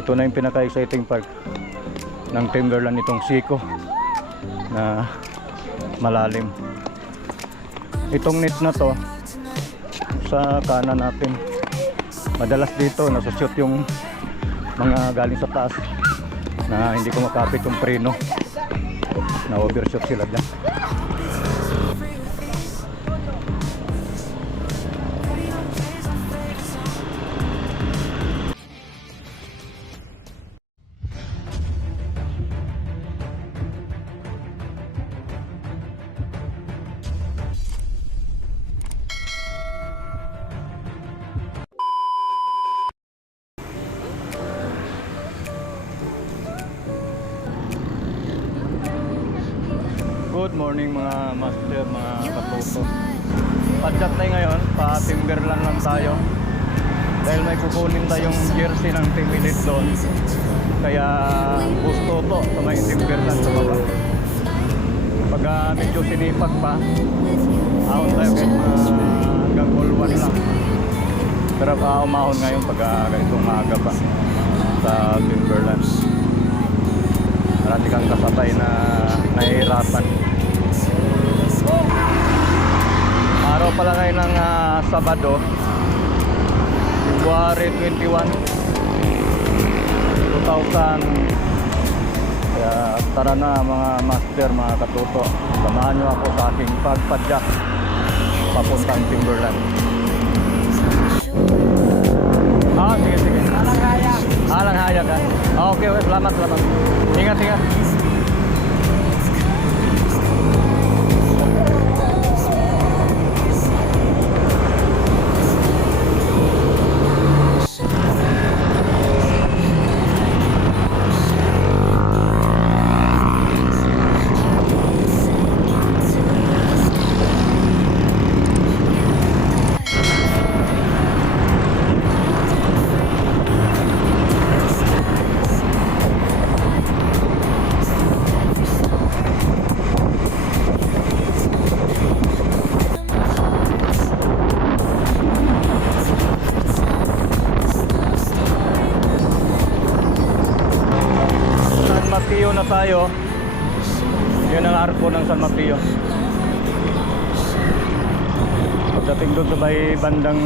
Ito na yung pinaka-exciting part ng Timberland itong Siko na malalim. Itong net na to sa kanan natin, madalas dito nasushoot yung mga galing sa taas na hindi ko makapit yung preno, na overshoot sila dyan. Good morning mga master, mga katuto. Padjak tayo ngayon, pa Timberland lang tayo. Dahil may kukunin tayong jersey ng Team Elite doon. Kaya gusto to sa may Timberland sa baba. Pag medyo sinipag pa, ahon tayo kahit hanggang all 1 lang. Pero umahon ngayon pag ganitong maaga pa sa Timberland. Marami kang kasabay na nahihirapan. Araw pala ngayon ng Sabado, February 21, 2000. Kaya tara na mga master, mga katuto, samahan nyo ako sa aking pagpadyak papuntang Timberland. Sige, sige. Alang haya ka. Okay, selamat. Ingat. Na tayo. Yun ang arko ng San Mateo. Pagdating doon sa may bandang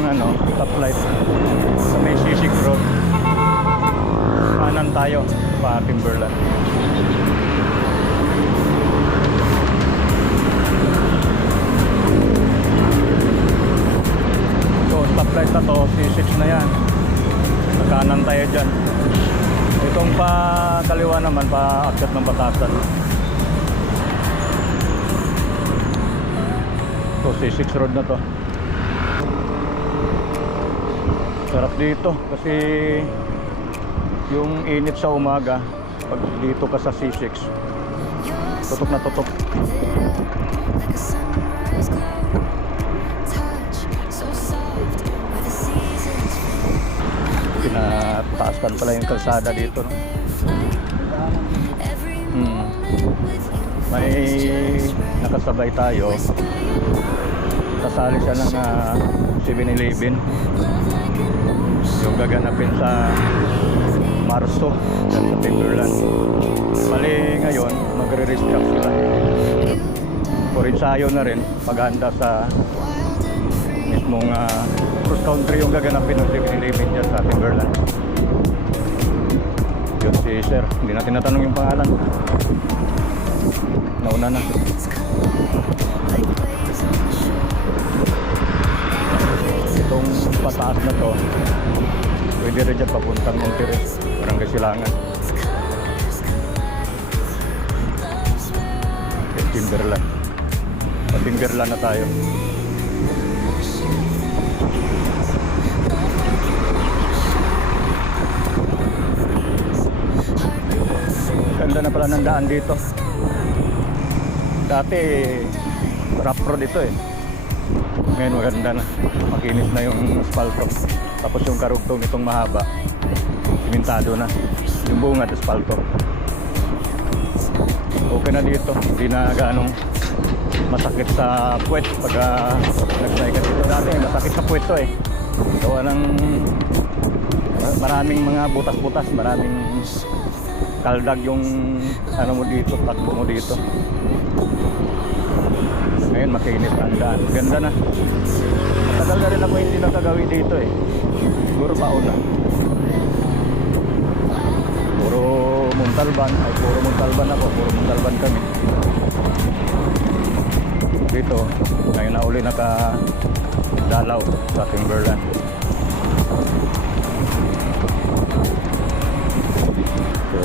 stoplight sa may Sisig Road, kanan tayo pa Timberland. So stoplight na to, C6 na yan, kanan tayo dyan. Itong pa kaliwa naman, pa akyat ng Batasan. So C6 road na to. Sarap dito kasi yung init sa umaga pag dito ka sa C6, tutok na tutok. Pinataaskan pala yung kalsada dito, no? May nakasabay tayo, kasali siya ng 7-Eleven, yung gaganapin sa Marso dyan sa Timberland. Bali ngayon magre-restruct sila for ensayo na rin, paghanda sa mismong cross country yung gaganapin ng 7-Eleven dyan sa Timberland. Yun si sir, hindi natin natanong yung pangalan, nauna na. Itong pataas na to pwede rin dyan papuntang Monterrey, Barangay Silangan. Timberland, sa Timberland na tayo. Ganda na pala ng daan dito. Dati rough road ito eh. Ngayon maganda na, makinis na yung asfalto. Tapos yung karugtong nitong mahaba, simentado na. Yung bungad asfalto. Okay na dito, hindi na ganong masakit sa puwet pag nagsay ka dito. Dati masakit sa puwet to eh. Gawa ng maraming mga butas-butas, maraming kaldag yung ano mo dito, takbo mo dito. Ngayon makinis ang daan. Ganda na. Matagal na rin ako hindi nakagawi dito eh. Siguro baon na. Puro Montalban. Ay, puro Montalban ako. Puro Montalban kami. Dito, ngayon na uli nakadalaw sa Timberland. So,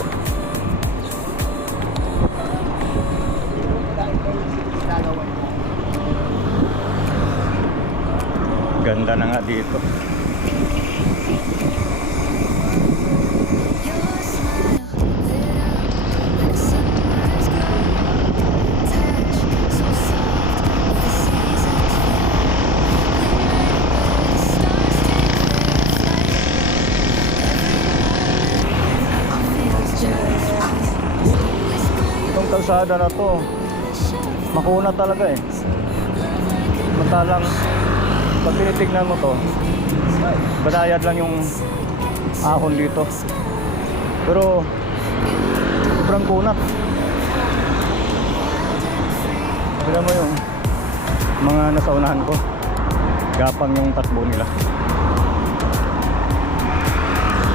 ganda na nga dito. Itong kalsada na to, makuna talaga eh. Matalang pag tinitignan mo to, banayad lang yung ahon dito. Pero sobrang kunat. Tignan mo yung mga nasa unahan ko, gapang yung takbo nila.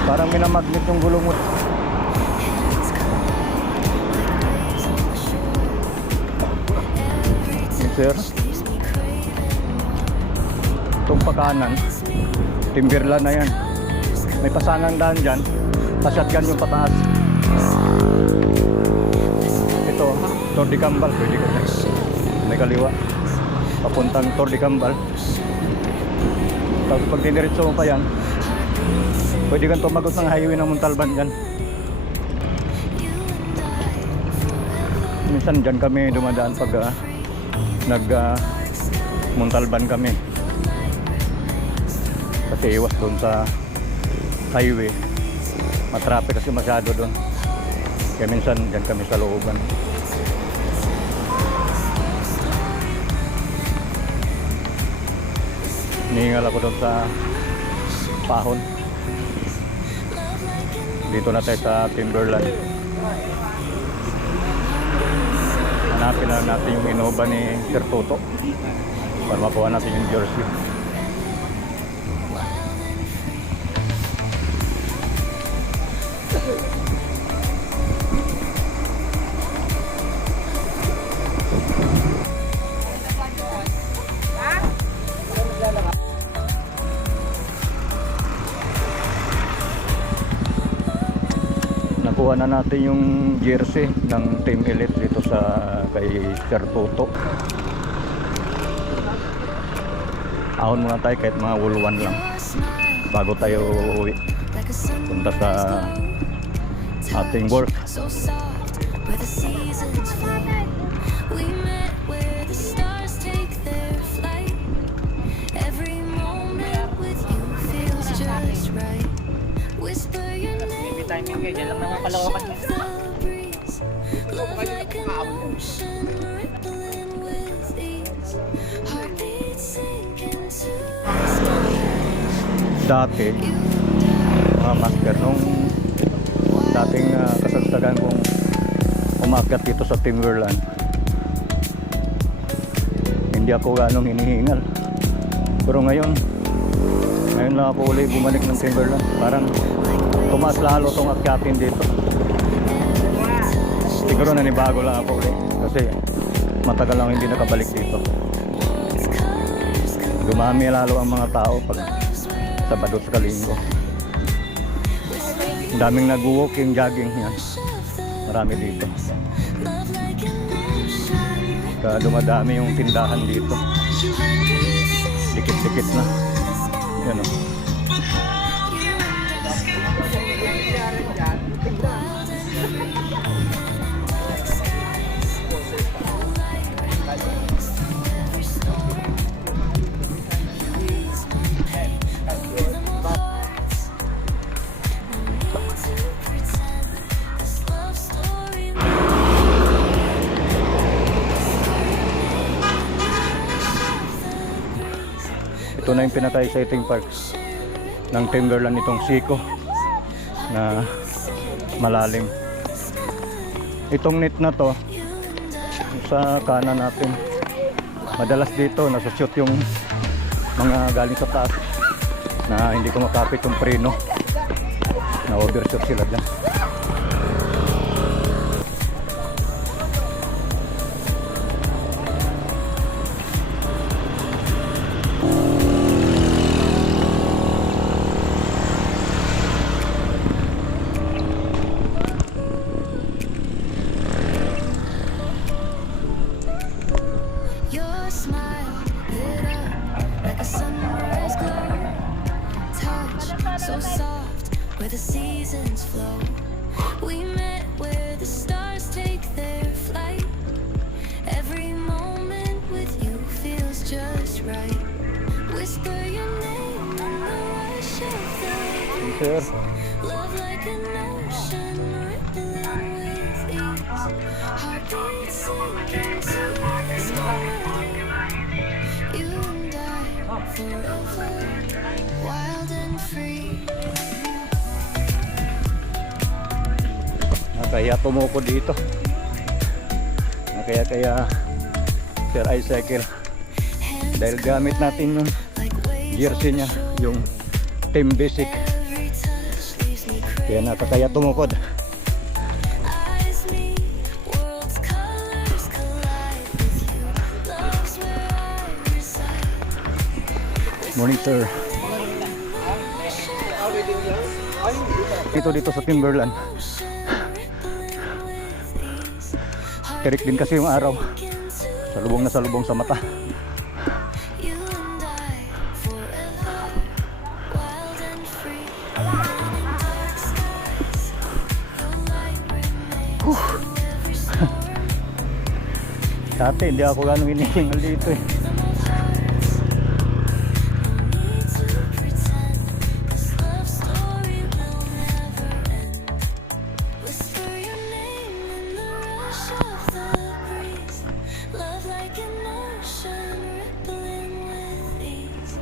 Parang minamagnet yung gulong mo. Sir, itong pakanan, Timberland na yan. May pasangang daan dyan, pa-shotgun yung pataas. Ito, Tor de Cambal, pwede ka dyan. May kaliwa, papuntang Tor de Cambal. Tapos pag diniritso mo pa yan, pwede kang tumagot ng highway ng Montalban dyan. Minsan dyan kami dumadaan pag Montalban kami. Kasi iwas doon sa highway. Matraffic kasi masyado doon. Kaya minsan dyan kami sa looban. Nihingal ako doon sa Pahon. Dito na tayo sa Timberland. Hanapin na natin yung Innova ni Sir Toto para makuha natin yung jersey. Nakuha na natin yung jersey ng Team Elite dito sa kay Sir Toto. Ahon muna tayo kahit mga wuluwan lang bago tayo uuwi punta sa ating work. Timing kayo, dyan lang naman Caloocan mo. Dati mga master nung dating kasagsagan kong umakyat dito sa Timberland, hindi ako ganong hinihingal. Pero ngayon lang ako ulit bumalik ng Timberland. Parang tumaas lalo tong akyatin dito. Siguro nanibago lang ako ulit kasi matagal lang hindi nakabalik dito. Dumami lalo ang mga tao pag Sabado sa Linggo. Daming nag-walking, jogging yan. Marami dito. Kaya dumadami yung tindahan dito. Dikit-dikit na. Yan o. Ito na yung pinaka-exciting park ng Timberland, itong Siko. na malalim. Itong net na to sa kanan natin, madalas dito nasushoot yung mga galing sa taas na hindi ko makapit yung preno, na overshoot sila dyan. Your smile lit up like a sunrise glow. Touch so soft where the seasons flow. We met where the stars take their flight. Every moment with you feels just right. Whisper your name in the rush of the Sir, love like an ocean rippling with ease. Heartbeat sinking to the sky. You and I forever, wild and free. kaya tumuko dito. Kaya Sir Ezekiel, dahil gamit natin yung jersey niya, yung Team Basic, Every touch leaves me kaya nakakaya tumukod. eyes meet, worlds colors collide with you. Love's where I reside. Morning sir. Dito sa Timberland, terik din kasi yung araw, salubong sa mata. You and I forever, wild and free. Even in dark skies, your light remains through every storm. Dati hindi ako ganong hinihingal dito eh. Rhythm of hearts, no need to pretend. This love story will never end. Whisper your name in the rush of the breeze. Love like an ocean rippling with ease.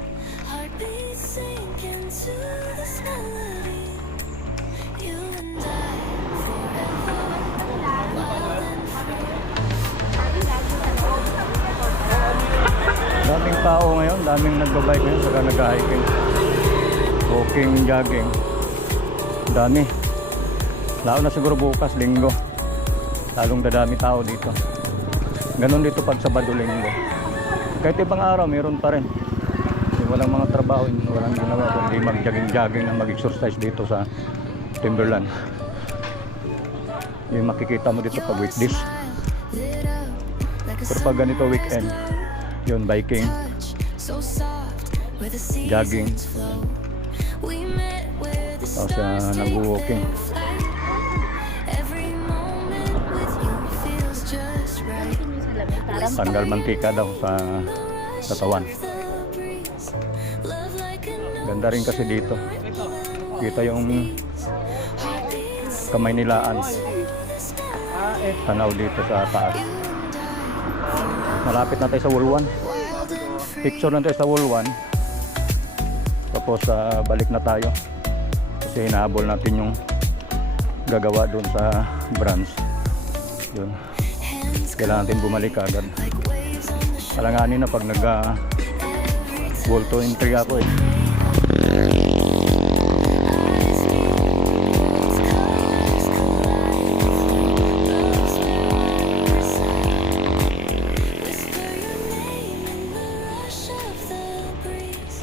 Heartbeats sink into this melody. You and I forever, wild and free. Daming tao ngayon, daming nagbabike ngayon, saka nag-hiking, walking, jogging. Dami. Lalo na siguro bukas, linggo, lalong dadami tao dito. Ganon dito pag Sabado, linggo. Kahit ibang araw, mayroon pa rin. Walang mga trabaho, walang ginawa, kundi mag-jogging-jogging na mag-exercise dito sa Timberland. Yung makikita mo dito pag weekdays. Lit up like a Pero pag ganito weekend, yun, biking, touch, so soft where the jogging. seasons flow. We met where the Tapos stars take nag-walking. their flight. Every moment with you feels just right. Tanggal mantika daw sa katawan. Love like an Ganda rin kasi dito. Kita yung heartbeat kamay nilaan. Tanaw dito sa taas. Malapit na tayo sa Wulwan. Picture na tayo sa Wulwan. Tapos balik na tayo. Kasi hinahabol natin yung gagawa doon sa branch. Yun. Kailangan natin bumalik agad. like waves on the shore. Alanganin na pag nag-volto entry ako eh. Whisper your name in the rush of the breeze.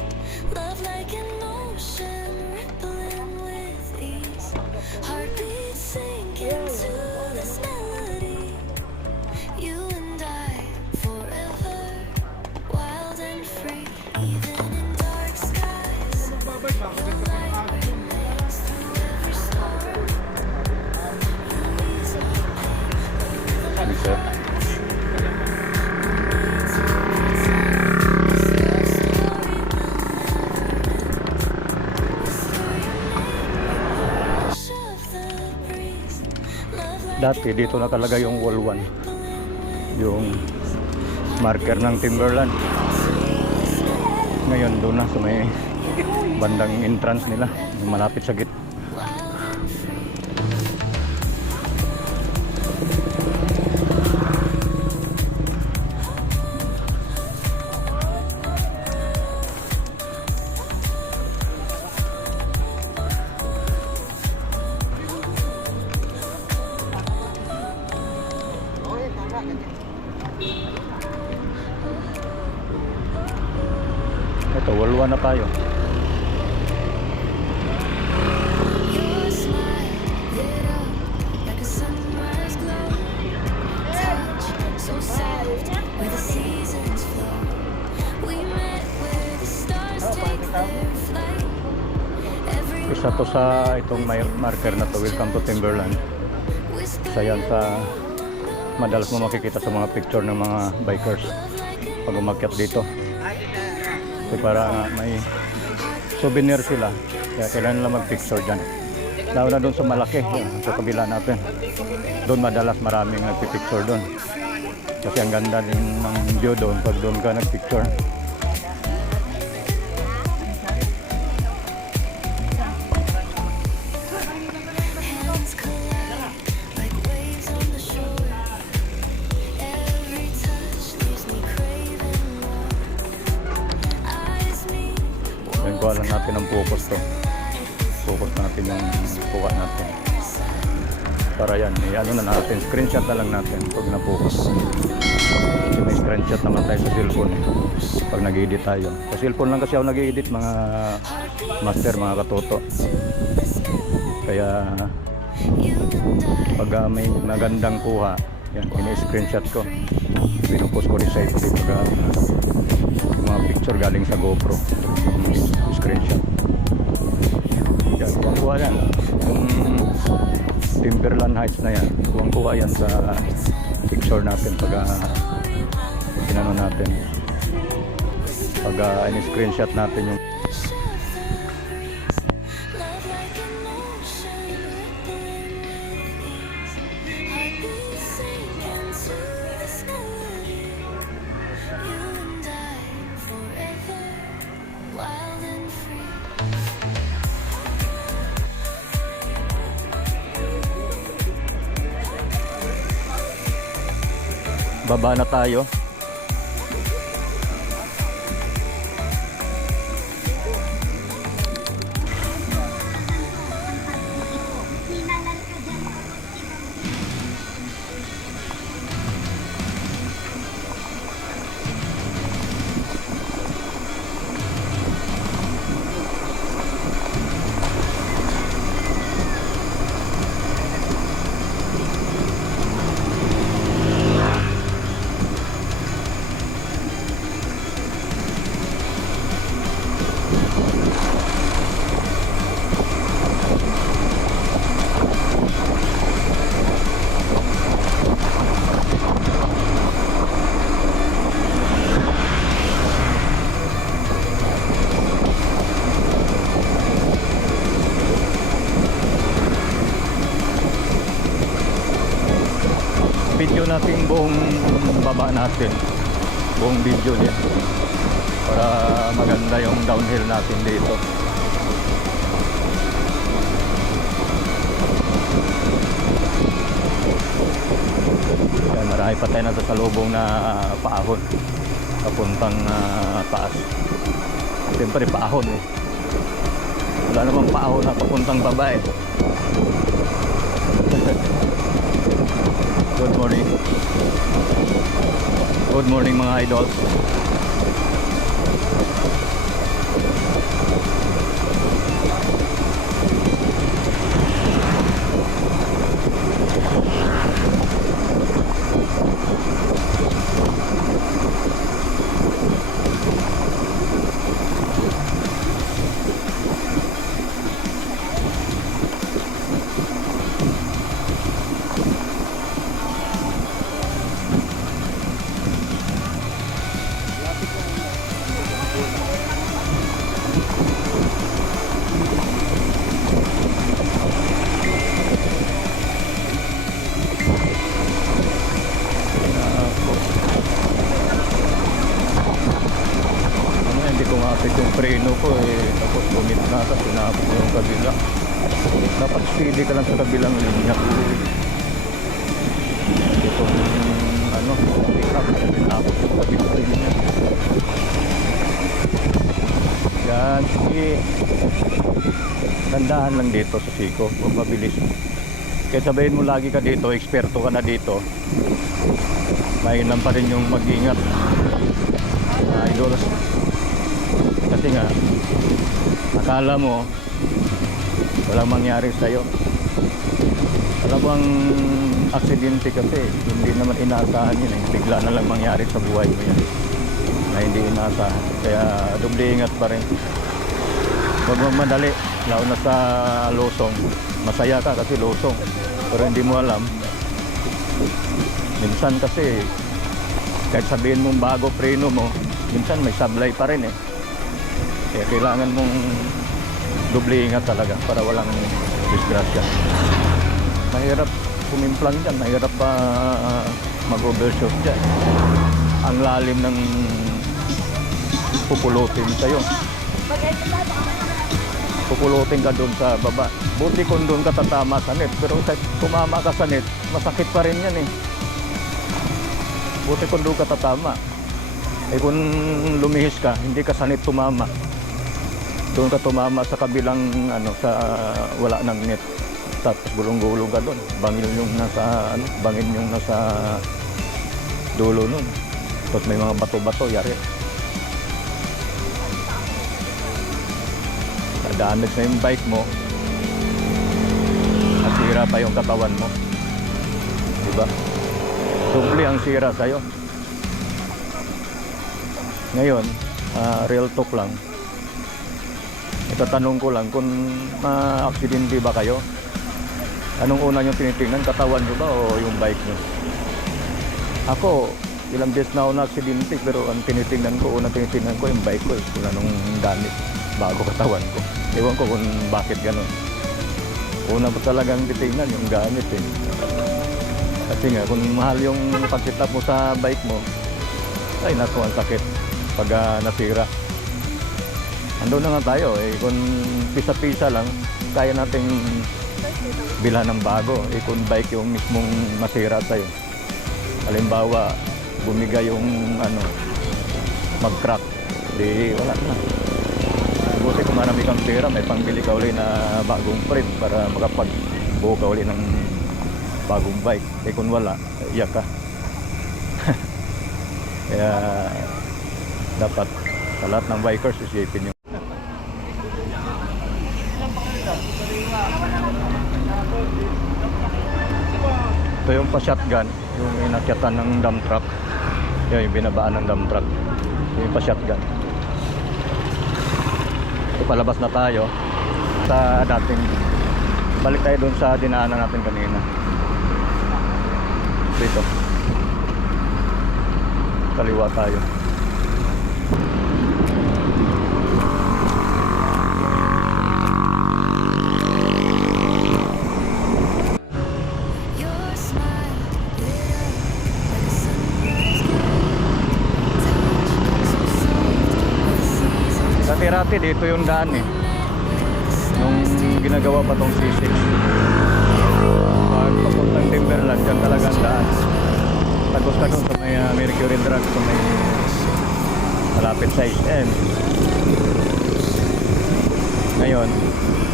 Love like an ocean rippling with ease. Heartbeats sink into this melody. You and I forever, wild and free. Even in dark skies, your light remains through every storm. Sir. Dati dito nakalagay yung wall 1, yung marker ng Timberland. Ngayon doon na sa may bandang entrance nila, yung malapit sa gate. Kawalwa na tayo. Your smile lit up like a sunrise glow. Touch so soft where the seasons flow. We met where the stars take their flight. Every Isa to sa itong may marker na to, welcome to Timberland. whisper Isa yan sa madalas mo makikita sa mga picture ng mga bikers pag umakyat dito. Kasi para may souvenir sila, kaya kailangan nila mag-picture dyan. Lalo na doon sa malaki, yun, sa kabila natin. Doon madalas maraming nagpipicture doon. Kasi ang ganda din ng view doon pag doon ka nagpicture. hands collide like waves on the shore. Every touch leaves me craving more. Eyes meet, Yan ko lang natin ang focus to. Focus natin yung kuha natin. Para yan, ano na natin, screenshot na lang natin pag na-focus. Kasi may screenshot naman tayo sa cellphone pag nag-edit tayo. Sa cellphone lang kasi ako nag-edit, mga master, mga katoto. Kaya pag may magandang kuha, yan, ini-screenshot ko. Pinupost ko rin sa ito pag yung mga picture galing sa GoPro. Screenshot. Yan, kuha yan. Yung Timberland Heights na yan, kuha yan sa picture natin pag inano natin. Pag ini-screenshot natin yung love like an ocean within me. Heartbeat sinking to the sky. You and I forever, wild and free. baba na tayo. Video natin buong baba natin, buong video din para maganda yung downhill natin dito. Yan, marami pa tayo nasasalubong na paahon papuntang taas. Siyempre paahon eh, wala namang paahon na papuntang baba eh. Good morning. Good morning mga idols. Yung preno ko eh, tapos bumit na tapos sinapos ko yung kabila. Dapat steady ka lang sa kabilang linya. Itong ano, pick up, sinapos yung kabilang linya. Yan, sige. Tandaan lang dito sa Siko, huwag mabilis. Kaya sabihin mo lagi ka dito, eksperto ka na dito, mainam pa rin yung mag-ingat. Idols. Kasi Kasi nga, akala mo, walang mangyari sa'yo. Alam mo ang aksidente kasi, hindi naman inaasahan yun eh. Bigla na lang mangyari sa buhay mo yan. Na hindi inaasahan. Kaya doble ingat pa rin. Huwag magmadali, lalo na sa losong. Masaya ka kasi losong. Pero hindi mo alam. Minsan kasi, kahit sabihin mong bago preno mo, minsan may sablay pa rin eh. Kaya kailangan mong doble ingat talaga para walang disgrasya. Mahirap pumimplang dyan, mahirap pa mag-overshoot dyan. Ang lalim ng pupulutin sa'yo. Pupulutin ka doon sa baba. Buti kung doon ka tatama sa net, pero sa tumama ka sa net, masakit pa rin yan eh. Buti kung doon ka tatama. Eh kung lumihis ka, hindi ka sa net tumama. Doon ka tumama sa kabilang sa wala ng net. Tapos gulong-gulong ka doon. Bangin yung nasa dulo nun. Tapos may mga bato-bato, yari. Damage na yung bike mo. Nasira pa yung katawan mo. Diba? Doble ang sira sa'yo. Ngayon, real talk lang. Itatanong ko lang kung ma-aksidente ba kayo? Anong una nyo tinitingnan? Katawan nyo ba o yung bike nyo? Ako, ilang beses na ako na-aksidente pero ang tinitingnan ko yung bike ko. Kung anong gamit bago katawan ko. Ewan ko kung bakit ganun. Una pa talagang titingnan yung gamit eh. Kasi nga, kung mahal yung pag-sit-up mo sa bike mo, ay naku, ang sakit pag nasira. Ando na nga tayo eh. Kung pisa-pisa lang, kaya nating bilhan ng bago. Eh kung bike yung mismong masira sa'yo. Halimbawa, bumigay yung mag-crack. Di wala na. Buti kung marami kang pera, may pangbili ka uli na bagong print para makapag-buo ka uli ng bagong bike. Eh kung wala, iyak ka. Kaya dapat sa lahat ng bikers isipin nyo. Ito yung pa-shotgun, yung inakyatan ng dump truck. Yan yung binabaan ng dump truck. Ito yung pa-shotgun. So, palabas na tayo sa dating, balik tayo dun sa dinaanan natin kanina. Dito kaliwa tayo. Your smile lit up like a sunrise touch so soft. Dati-rati dito yung daan eh. Nung ginagawa pa tong C6. Pag papuntang Timberland, dyan talaga ang daan. Tagos ka doon sa may Mercury Drug, sa may malapit sa SM. Ngayon,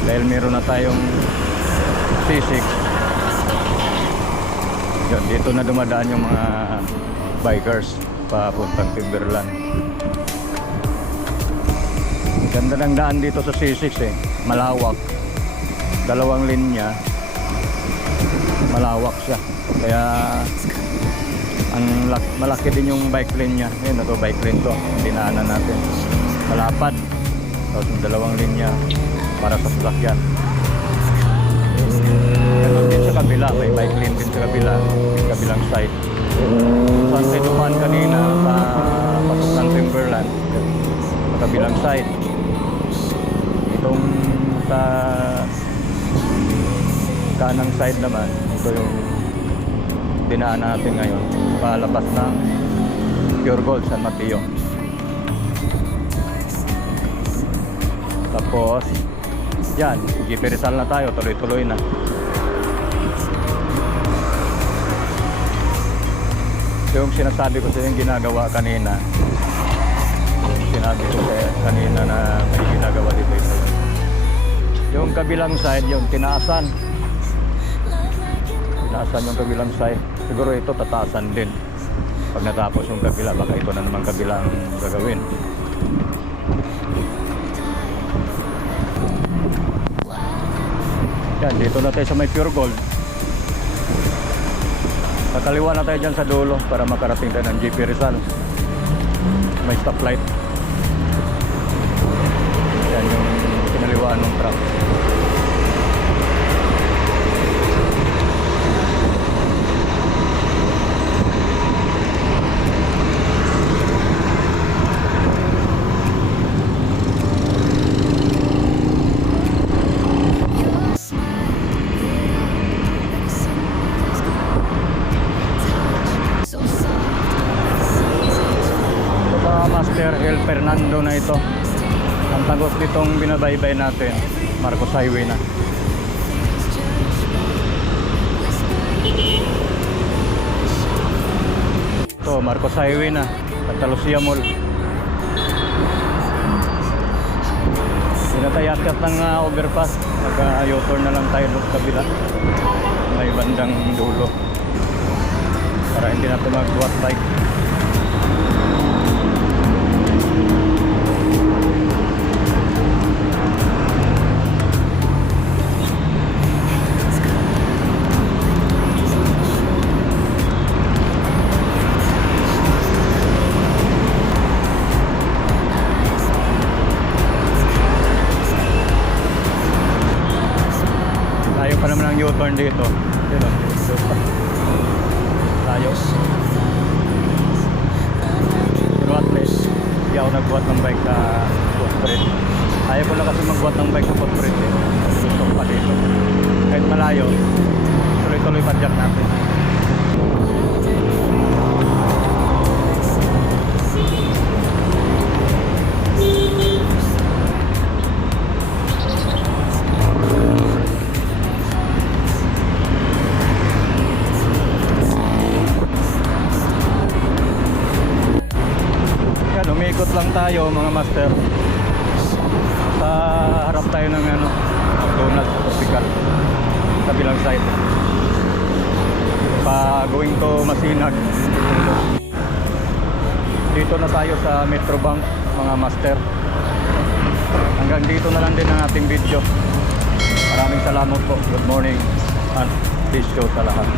dahil meron na tayong C6, yun, dito na dumadaan yung mga bikers papuntang Timberland. Ganda ng daan dito sa C6 eh. Malawak. Dalawang linya. Malawak siya. Kaya malaki din yung bike lane niya. Ayun, ito bike lane to. Dinaanan natin. Malapad. Tapos yung dalawang linya para sa sasakyan. Ganun din sa kabila. May bike lane din sa kabila. Kabilang side. Saan tayo dumaan kanina sa pasok ng Timberland. Sa kabilang side. Itong sa kanang side naman, ito yung dinaan natin ngayon palabas ng Pure Gold San Mateo. Tapos yan, GP Rizal na tayo, tuloy-tuloy na. Yung sinasabi ko sa yung ginagawa kanina, sinabi ko kanina na may ginagawa dito ito. Yung kabilang side, yung tinaasan yung kabilang side. Siguro ito tataasan din. Pag natapos yung kabila, baka ito na naman kabilang gagawin. Yan, dito na tayo sa may Pure Gold. Kakaliwa na tayo dyan sa dulo para makarating tayo ng GP Rizal. May stoplight. Yan yung kinaliwaan ng truck. Your smile like a summer's touch, so soft, seasons Ito ba Master El Fernando na ito. Ang tagos nitong binabaybay natin, Marcos Highway na. Ito, Marcos Highway na, Santa Lucia Mall. Hindi na tayo akyat ng overpass. Nag-U-turn na lang tayo doon sa kabila. May bandang dulo. Para hindi na ito mag-watt bike. Layo pa naman ang U-turn dito. Yun o. Layo. Pero at least, hindi ako nagbuhat ng bike sa footprint. Ayaw ko na kasi magbuhat ng bike sa footprint eh. Gusto ko pa dito. Kahit malayo, tuloy-tuloy padjak natin. Yan, umiikot lang tayo mga master. Sa harap tayo ng McDonald's sa Tropical. Sa bilang side. Pa going to Masinag. Dito na tayo sa Metrobank mga master. Hanggang dito na lang din ang ating video. Maraming salamat po. Good morning and peace show sa lahat.